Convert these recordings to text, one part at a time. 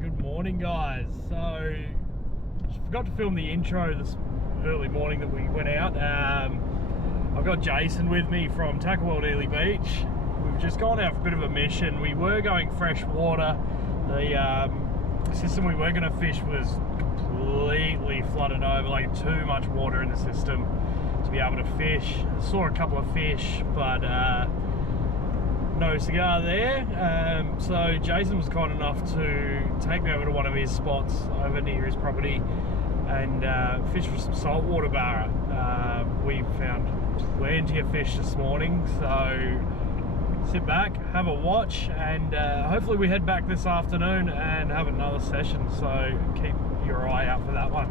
Good morning, guys. So, forgot to film the intro this early morning that we went out. I've got Jason with me from Tackle World Ely Beach. We've just gone out for a bit of a mission. We were going freshwater. The system we were going to fish was completely flooded over, like too much water in the system to be able to fish. I saw a couple of fish, but no cigar there. So Jason was kind enough to take me over to one of his spots over near his property and fish for some saltwater barra. We found plenty of fish this morning, so sit back, have a watch, and hopefully we head back this afternoon and have another session, so keep your eye out for that one.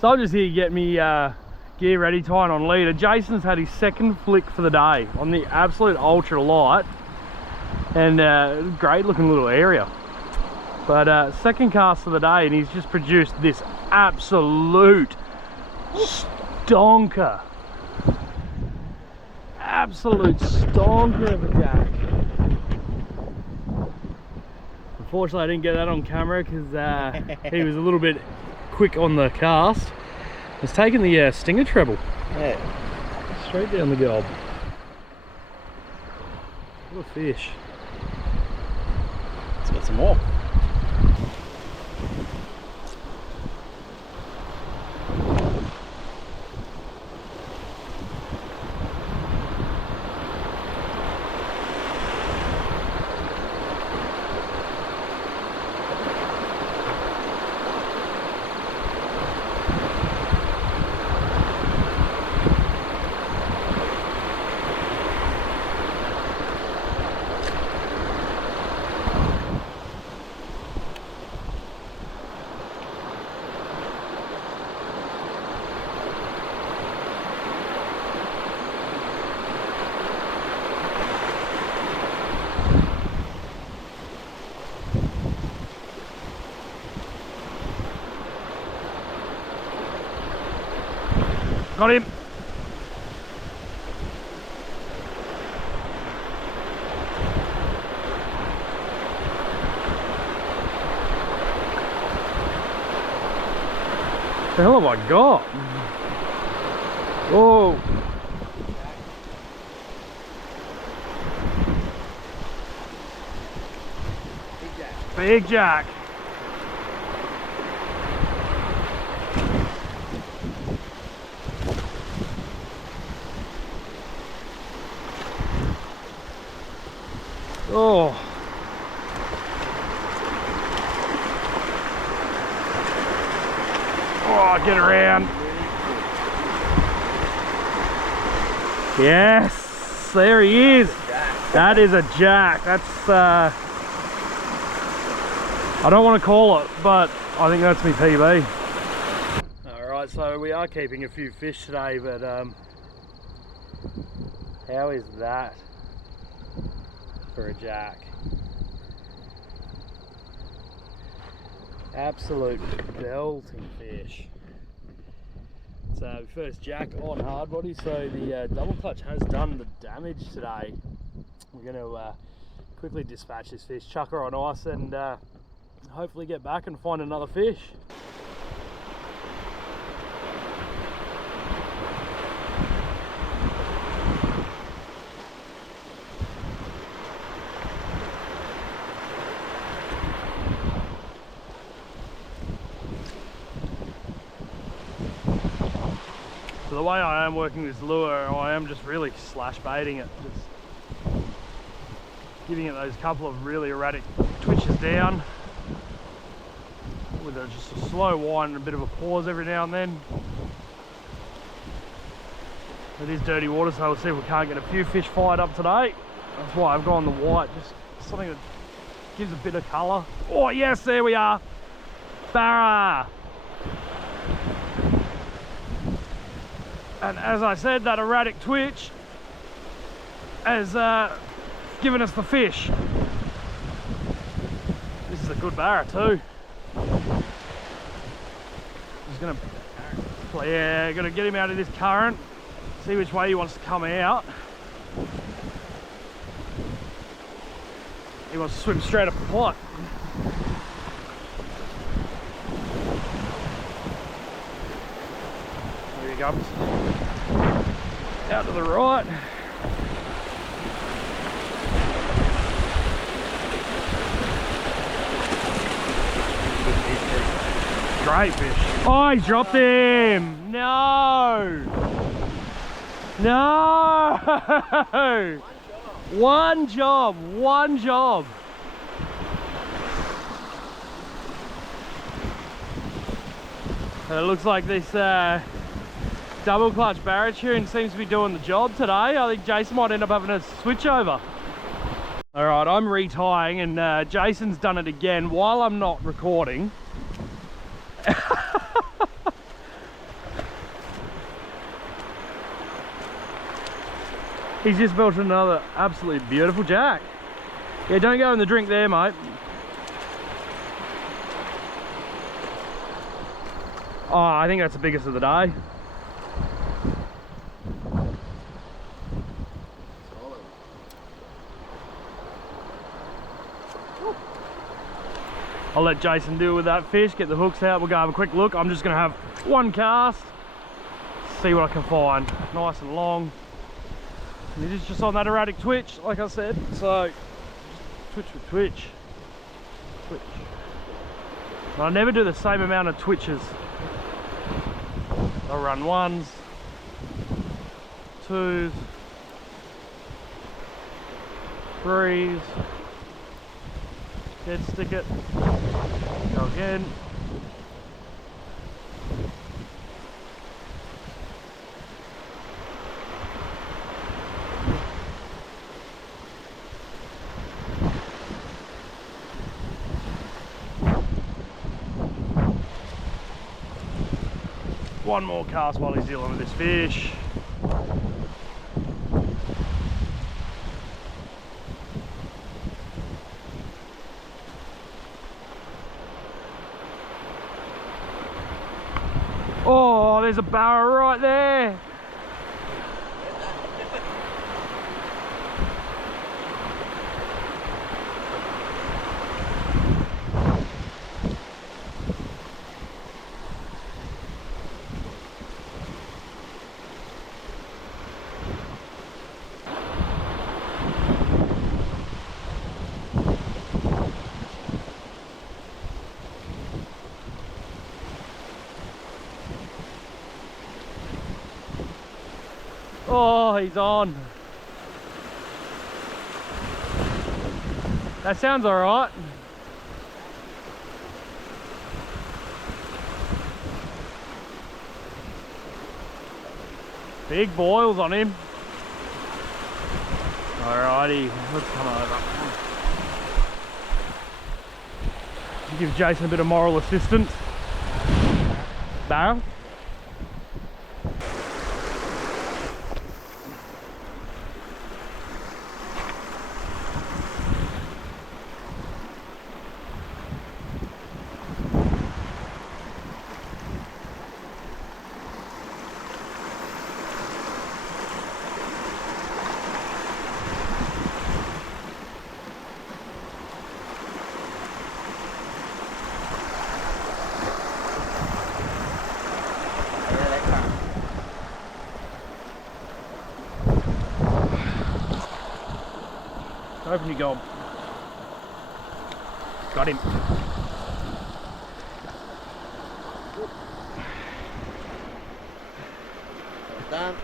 So I'm just here to get me gear ready, tying on leader. Jason's had his second flick for the day on the absolute ultra light, and great looking little area. But second cast of the day, and he's just produced this absolute stonker. Absolute stonker of a jack. Unfortunately, I didn't get that on camera because he was a little bit quick on the cast. It's taken the stinger treble. Yeah. Straight down the gob. What a fish. Let's get some more. Got him. The hell have I got? Oh. Big jack. Oh. Oh, get around. Yes, there he is. That is a jack. That's I don't want to call it, but I think that's my PB. Alright, so we are keeping a few fish today, but how is that? for a jack. Absolute belting fish. So first jack on hard body, so the double clutch has done the damage today. We're going to quickly dispatch this fish, chuck her on ice, and hopefully get back and find another fish. So the way I am working this lure, I am just really slash baiting it, just giving it those couple of really erratic twitches down with just a slow wind and a bit of a pause every now and then. It is dirty water, so we'll see if we can't get a few fish fired up today. That's why I've gone the white, just something that gives a bit of colour. Oh yes, there we are, Barra. And as I said, that erratic twitch has given us the fish. This is a good Barra too. Just gonna get him out of this current, see which way he wants to come out. He wants to swim straight up the pot. There he comes. Out to the right. Great fish. Oh, he dropped him. No. No. One job. One job. And it looks like this double clutch Barratune seems to be doing the job today. I think Jason might end up having a switch over. All right, I'm retying and Jason's done it again while I'm not recording. He's just built another absolutely beautiful jack. Yeah, don't go in the drink there, mate. Oh, I think that's the biggest of the day. I'll let Jason deal with that fish, get the hooks out, we'll go have a quick look. I'm just gonna have one cast, see what I can find. Nice and long. And it is just on that erratic twitch, like I said. So, twitch with twitch. Twitch. And I never do the same amount of twitches. I'll run ones, twos, threes. Dead stick it, go again. One more cast while he's dealing with this fish. Oh, there's a Barra right there. Oh, he's on. That sounds all right. Big boils on him. Alrighty, let's come over. Give Jason a bit of moral assistance. Barrel. Open your gob. Got him. Done.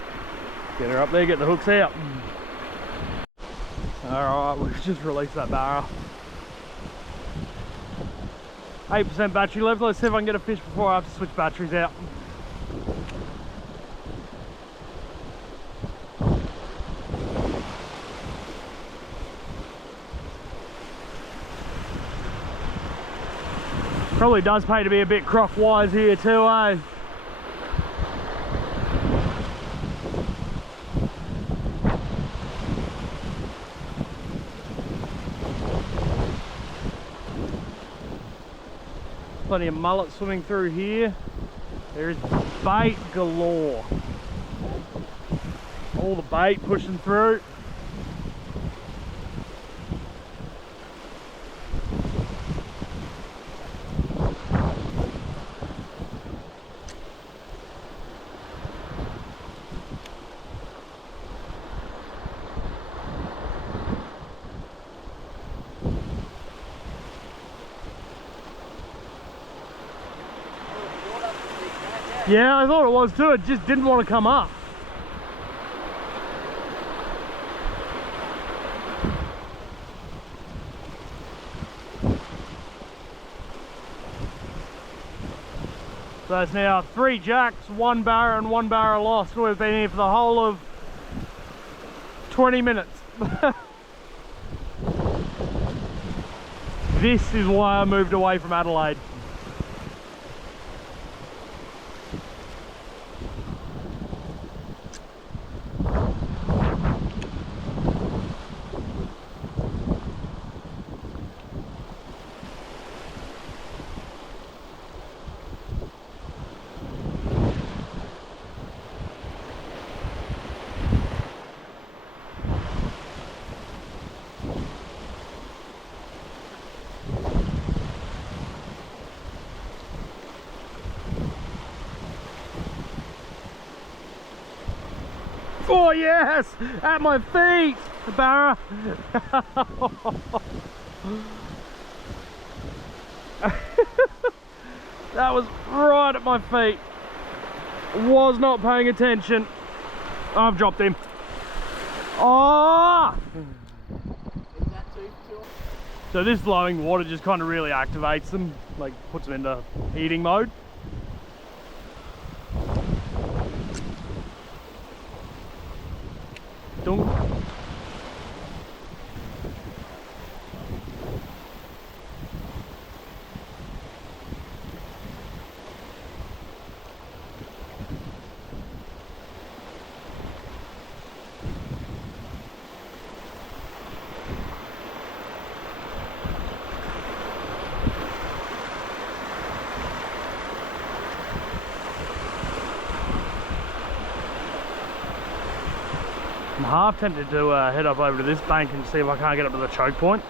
Get her up there, get the hooks out. Alright, we've just released that barra. 8% battery left. Let's see if I can get a fish before I have to switch batteries out. Probably does pay to be a bit croc wise here too, eh? Plenty of mullet swimming through here. There is bait galore. All the bait pushing through. Yeah, I thought it was too. It just didn't want to come up. So it's now 3 jacks, 1 barra and 1 barra lost. We've been here for the whole of 20 minutes. This is why I moved away from Adelaide. Oh yes! At my feet! The barra! That was right at my feet. Was not paying attention. I've dropped him. Oh! So this flowing water just kind of really activates them, like puts them into eating mode. Dunk. I'm half tempted to head up over to this bank and see if I can't get up to the choke point.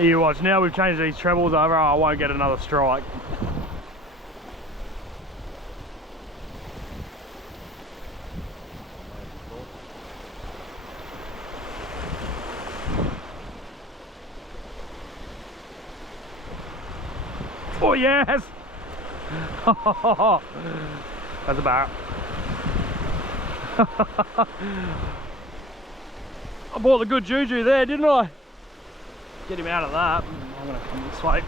You watch, now we've changed these trebles over, I won't get another strike. Oh yes! That's a barra. I bought the good juju there, didn't I? Get him out of that. I'm going to come this way.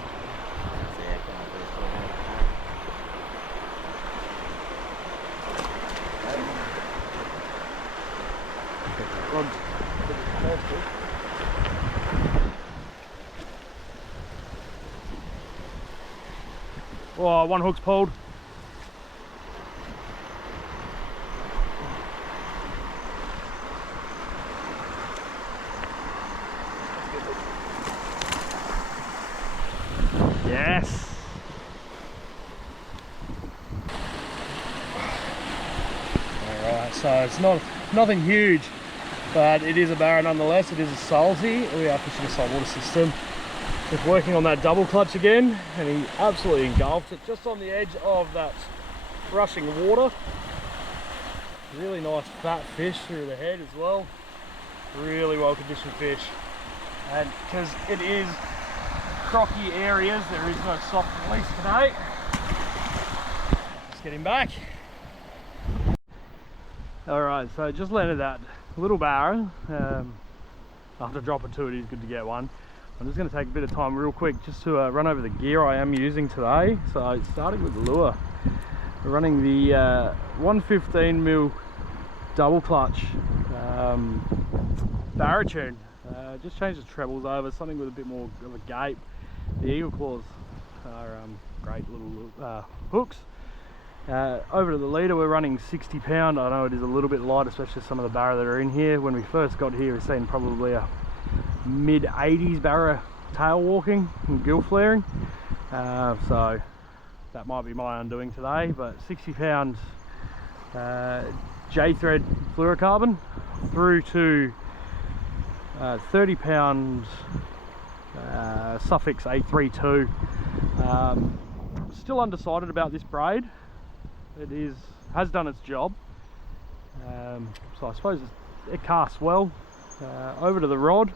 Oh, one hook's pulled. Yes. Alright, so it's nothing huge, but it is a barra nonetheless. It is a salty. We are fishing a saltwater system. Just working on that double clutch again, and he absolutely engulfed it just on the edge of that rushing water. Really nice fat fish through the head as well. Really well conditioned fish. And because it is crocky areas, there is no soft release today. Let's get him back. Alright, so just landed that little barra. After dropping two, it is good to get one. I'm just going to take a bit of time real quick just to run over the gear I am using today. So starting with the lure, we're running the 115mm double clutch Baratune. Just changed the trebles over, something with a bit more of a gape. The Eagle Claws are great little hooks. Over to the leader, we're running 60 pound. I know it is a little bit light, especially some of the barra that are in here. When we first got here, we've seen probably a mid 80s barra tail walking and gill flaring. So that might be my undoing today, but 60 pound J-thread fluorocarbon through to 30 pound Suffix 832. Still undecided about this braid. It has done its job, so I suppose it casts well. Over to the rod,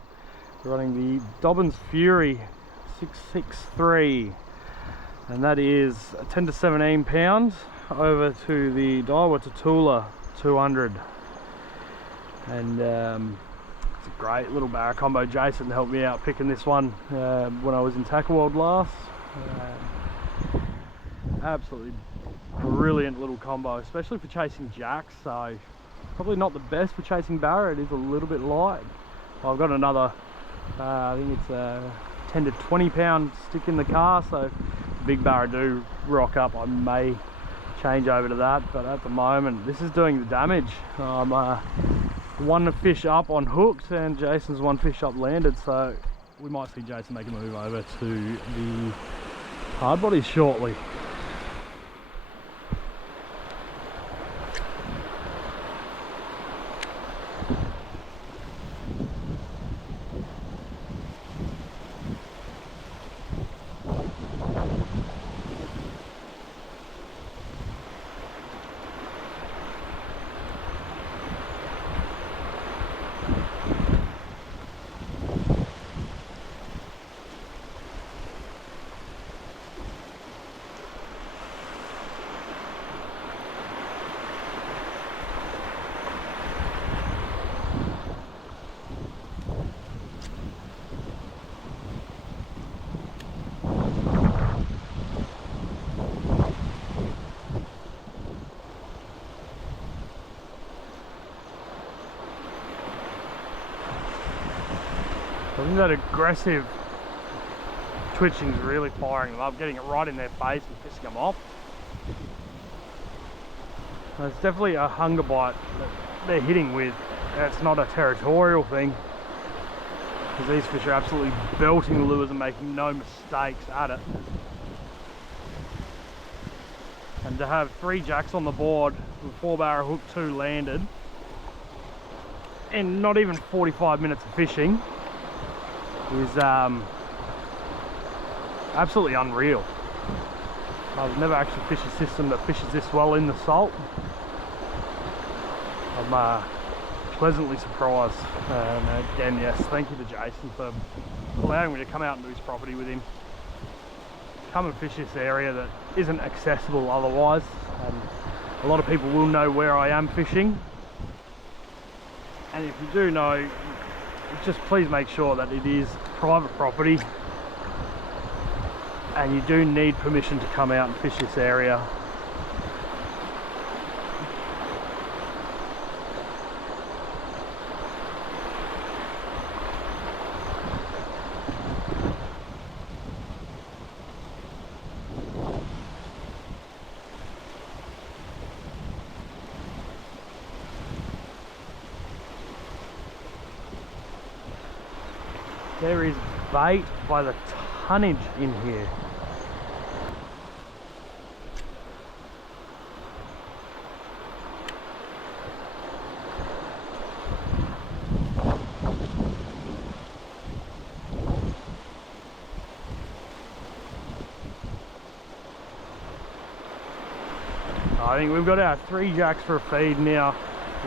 we're running the Dobbins Fury 663, and that is 10 to 17 pounds. Over to the Daiwa Tatula 200, and it's a great little barra combo. Jason helped me out picking this one when I was in Tackle World last. Absolutely brilliant little combo, especially for chasing jacks. So probably not the best for chasing barra. It is a little bit light. I've got another I think it's a 10 to 20 pound stick in the car, so if the big barra do rock up, I may change over to that, but at the moment this is doing the damage. I'm one fish up on hooked and Jason's one fish up landed, so we might see Jason make a move over to the hard bodies shortly. I think that aggressive twitching is really firing them up, getting it right in their face and pissing them off. And it's definitely a hunger bite that they're hitting with. It's not a territorial thing, because these fish are absolutely belting the lures and making no mistakes at it. And to have 3 jacks on the board with 4 barra hook 2 landed in not even 45 minutes of fishing is absolutely unreal. I've never actually fished a system that fishes this well in the salt. I'm pleasantly surprised. And again, yes, thank you to Jason for allowing me to come out into his property with him. Come and fish this area that isn't accessible otherwise. And a lot of people will know where I am fishing. And if you do know, just please make sure that it is private property and you do need permission to come out and fish this area. There is bait by the tonnage in here. saying, we've got our 3 jacks for a feed now.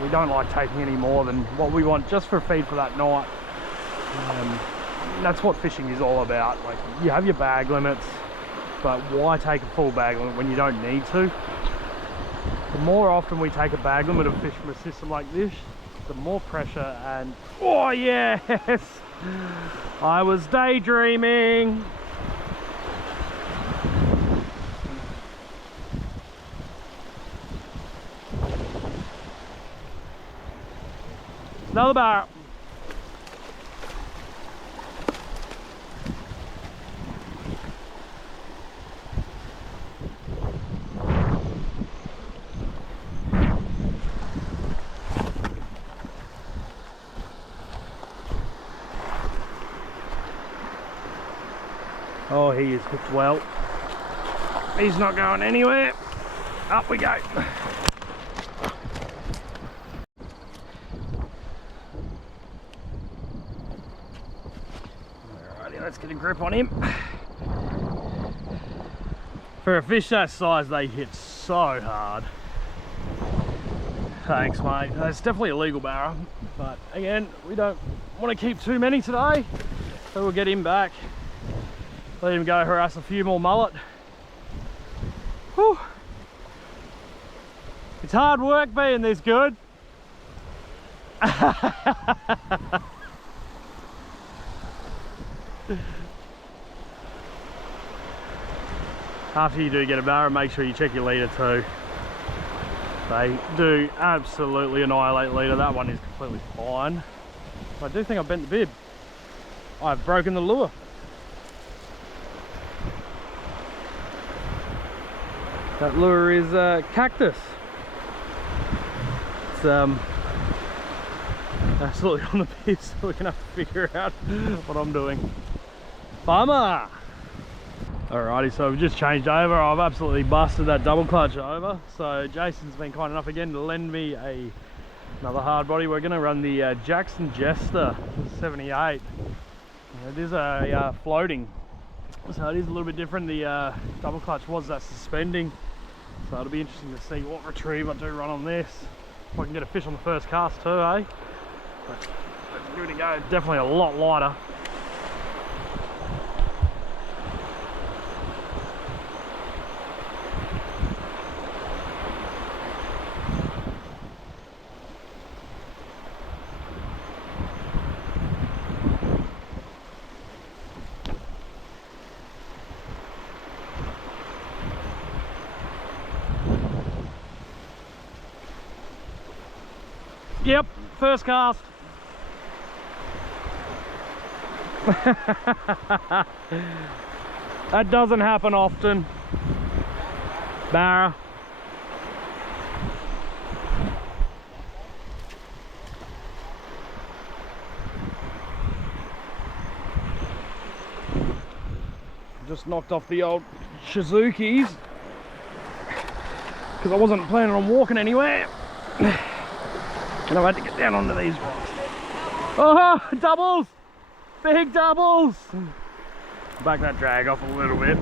We don't like taking any more than what we want just for a feed for that night. That's what fishing is all about. Like, you have your bag limits, but why take a full bag limit when you don't need to? The more often we take a bag limit of fish from a system like this, the more pressure and... Oh yes! I was daydreaming! Another bar. Oh, he is hooked well. He's not going anywhere. Up we go. Alrighty, let's get a grip on him. For a fish that size, they hit so hard. Thanks, mate. That's definitely a legal barra, but again, we don't want to keep too many today, so we'll get him back. Let him go harass a few more mullet. Whew. It's hard work being this good. After you do get a barra, make sure you check your leader too. They do absolutely annihilate leader. That one is completely fine. I do think I've bent the bib. I've broken the lure. That lure is cactus. It's absolutely on the piss, so we're gonna have to figure out what I'm doing. Bummer! Alrighty, so we've just changed over. I've absolutely busted that double clutch over. So Jason's been kind enough again to lend me another hard body. We're gonna run the Jackson Jester 78. It is a floating, so it is a little bit different. The double clutch was that suspending, so it'll be interesting to see what retrieve I do run on this. If I can get a fish on the first cast too, eh? But let's give it a go. Definitely a lot lighter. Yep, first cast. That doesn't happen often. Barra. Just knocked off the old Shizukis because I wasn't planning on walking anywhere. And I've had to get down onto these rocks. Oh, doubles! Big doubles! Back that drag off a little bit.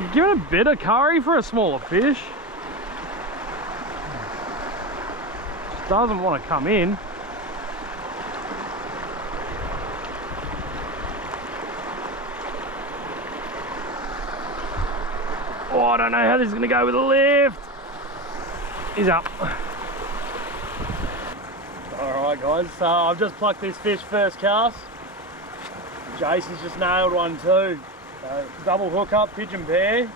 You're giving a bit of curry for a smaller fish. Just doesn't want to come in. Oh, I don't know how this is going to go with a lift. He's up. Alright guys, so I've just plucked this fish first cast. Jason's just nailed one too. Double hook up, pigeon pair.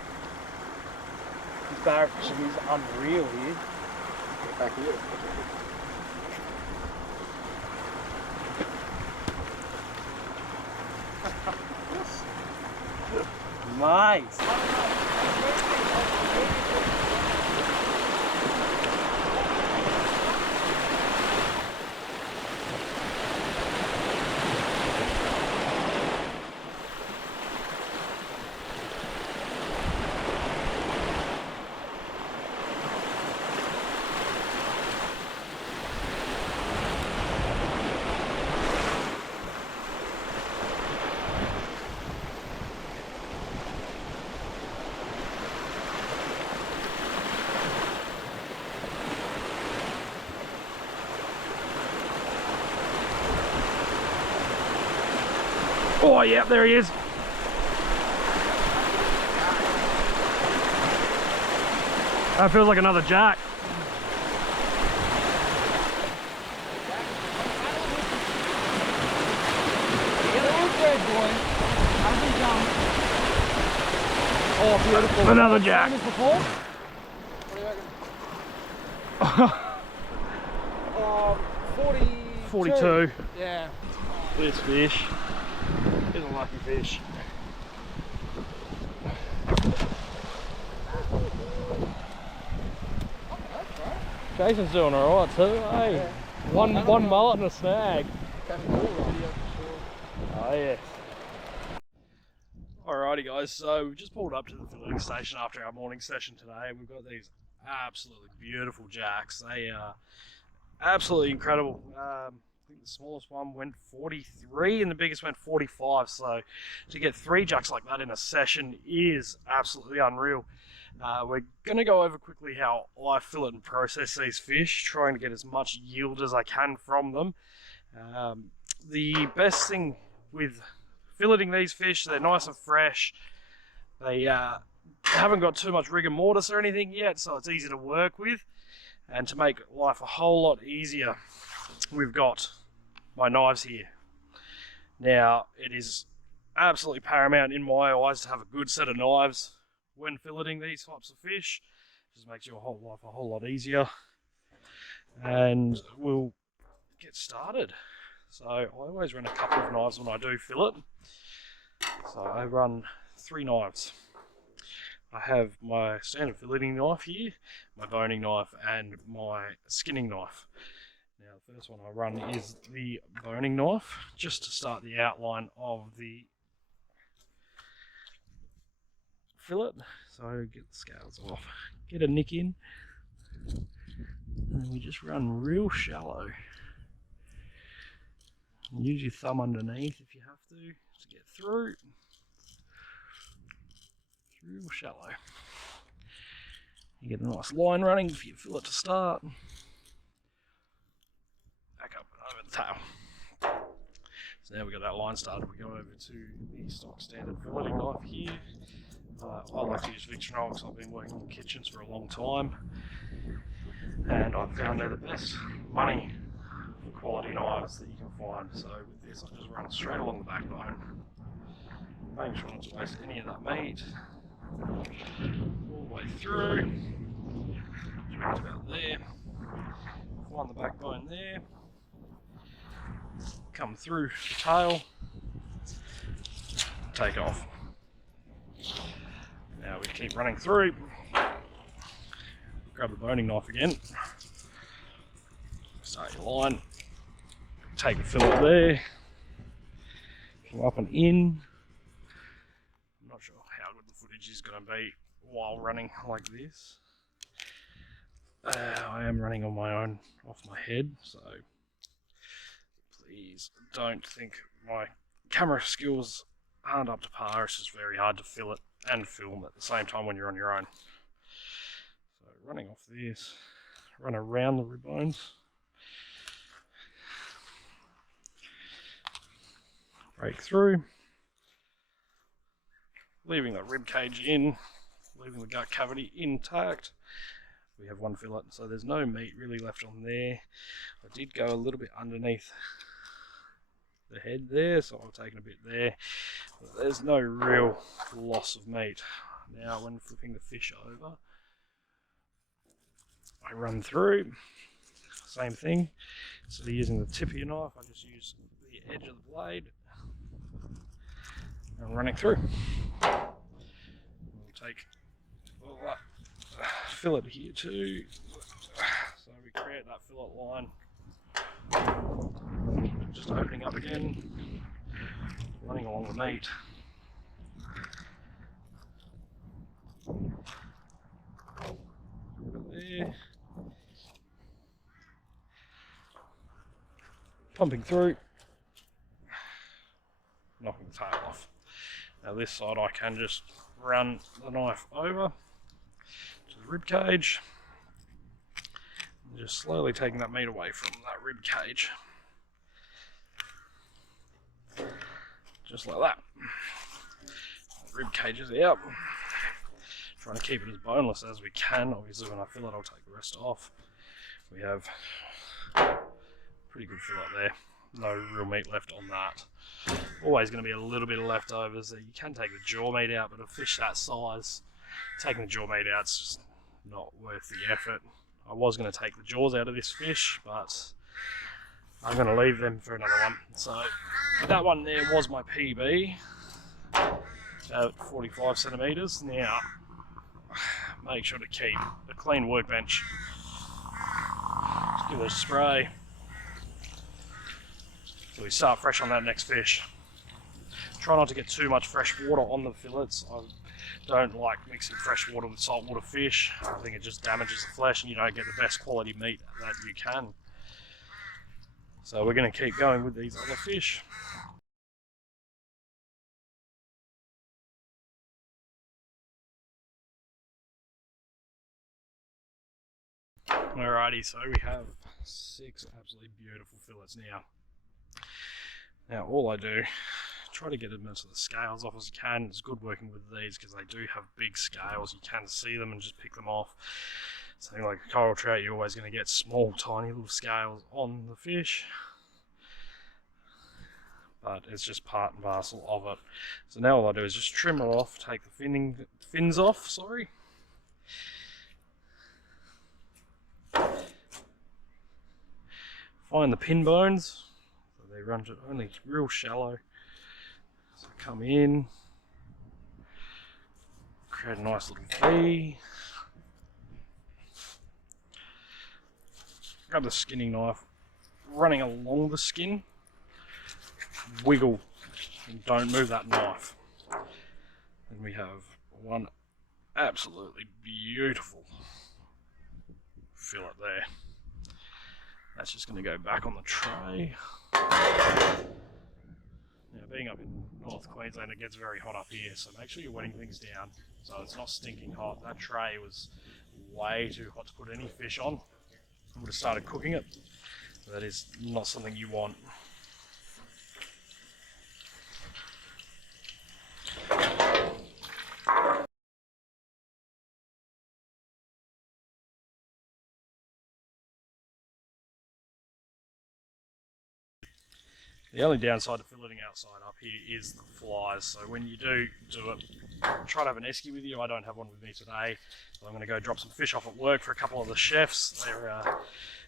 This barra fishing is unreal here. Get back here. Mate. yeah, there he is. That feels like another jack. Oh, beautiful. Another jack. Same as before? What do you reckon? 42. Yeah. This fish is a lucky fish. Jason's doing alright too, eh? Yeah. One mullet and a snag. Oh yes. Alrighty guys, so we've just pulled up to the filleting station after our morning session today. We've got these absolutely beautiful jacks. They are absolutely incredible. I think the smallest one went 43 and the biggest went 45. So to get 3 jacks like that in a session is absolutely unreal. We're going to go over quickly how I fillet and process these fish, trying to get as much yield as I can from them. The best thing with filleting these fish, they're nice and fresh. They haven't got too much rigor mortis or anything yet, so it's easy to work with. And to make life a whole lot easier, we've got my knives here. Now, it is absolutely paramount in my eyes to have a good set of knives when filleting these types of fish. It just makes your whole life a whole lot easier. And we'll get started. So I always run a couple of knives when I do fillet. So I run 3 knives. I have my standard filleting knife here, my boning knife, and my skinning knife. Now the first one I run is the boning knife, just to start the outline of the fillet. So get the scales off, get a nick in, and then we just run real shallow. Use your thumb underneath if you have to get through. Real shallow. You get a nice line running for your fillet to start. Back up and over the tail. So now we've got that line started, we go over to the stock standard filleting knife here. I like to use Victorinox. I've been working in kitchens for a long time, and I've found they're the best money for quality knives that you can find. So with this, I just run straight along the backbone, making sure not to waste any of that meat. All the way through, just about there. Find the backbone there. Come through the tail. Take off. Now we keep running through. Grab the boning knife again. Start your line. Take the fillet there. Come up and in. I'm not sure how good the footage is going to be while running like this. I am running on my own off my head, so please don't think my camera skills aren't up to par. It's just very hard to fillet and film at the same time when you're on your own. So running off this, run around the rib bones. Break through, leaving the rib cage in, leaving the gut cavity intact. We have 1 fillet, so there's no meat really left on there. I did go a little bit underneath the head there, so I've taken a bit there. But there's no real loss of meat. Now when flipping the fish over, I run through, same thing. Instead of using the tip of your knife, I just use the edge of the blade and running through. We'll take all that fillet here too, so we create that fillet line. Just opening up again, running along the meat. There. Pumping through, knocking the tail off. Now this side I can just run the knife over to the rib cage, and just slowly taking that meat away from that rib cage. just like that. Rib cages out. Trying to keep it as boneless as we can. Obviously when I fill it I'll take the rest off. We have pretty good fillet there. No real meat left on that. Always going to be a little bit of leftovers. You can take the jaw meat out, but a fish that size, taking the jaw meat out is just not worth the effort. I was going to take the jaws out of this fish, but I'm going to leave them for another one. So that one there was my PB, at 45 centimetres. Now, make sure to keep a clean workbench. Just give it a spray. So we start fresh on that next fish. Try not to get too much fresh water on the fillets. I don't like mixing fresh water with saltwater fish. I think it just damages the flesh and you don't get the best quality meat that you can. So we're going to keep going with these other fish. Alrighty, so we have 6 absolutely beautiful fillets now. Now all I do, try to get as much of the scales off as I can. It's good working with these because they do have big scales. You can see them and just pick them off. Something like a coral trout, you're always going to get small, tiny little scales on the fish. But it's just part and parcel of it. So now all I do is just trim it off, take the fins off, sorry. Find the pin bones. They run to only real shallow. So come in, create a nice little V. Grab the skinning knife, running along the skin, wiggle, and don't move that knife. And we have one absolutely beautiful fillet there. That's just going to go back on the tray. Now, being up in North Queensland, it gets very hot up here, so make sure you're wetting things down so it's not stinking hot. That tray was way too hot to put any fish on. I would have started cooking it. That is not something you want. The only downside to filleting outside up here is the flies, so when you do it, try to have an esky with you. I don't have one with me today, so I'm going to go drop some fish off at work for a couple of the chefs. They're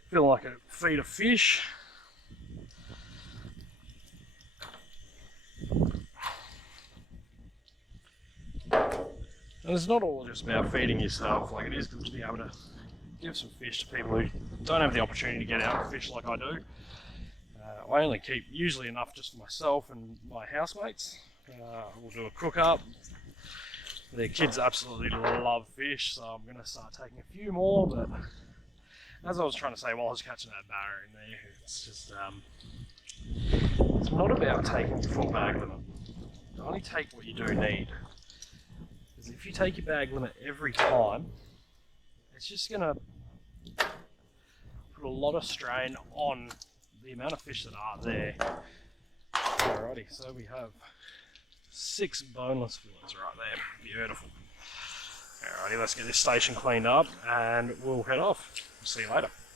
feeling like a feed of fish. And it's not all just about feeding yourself. Like, it is good to be able to give some fish to people who don't have the opportunity to get out and fish like I do. I only keep usually enough just for myself and my housemates. We'll do a cook up. Their kids absolutely love fish, so I'm going to start taking a few more. But as I was trying to say while I was catching that barra in there, it's just it's not about taking your full bag limit. Only take what you do need. Because if you take your bag limit every time, it's just going to put a lot of strain on the amount of fish that are there. Alrighty, so we have 6 boneless fillets right there. Beautiful. Alrighty, let's get this station cleaned up and we'll head off. See you later.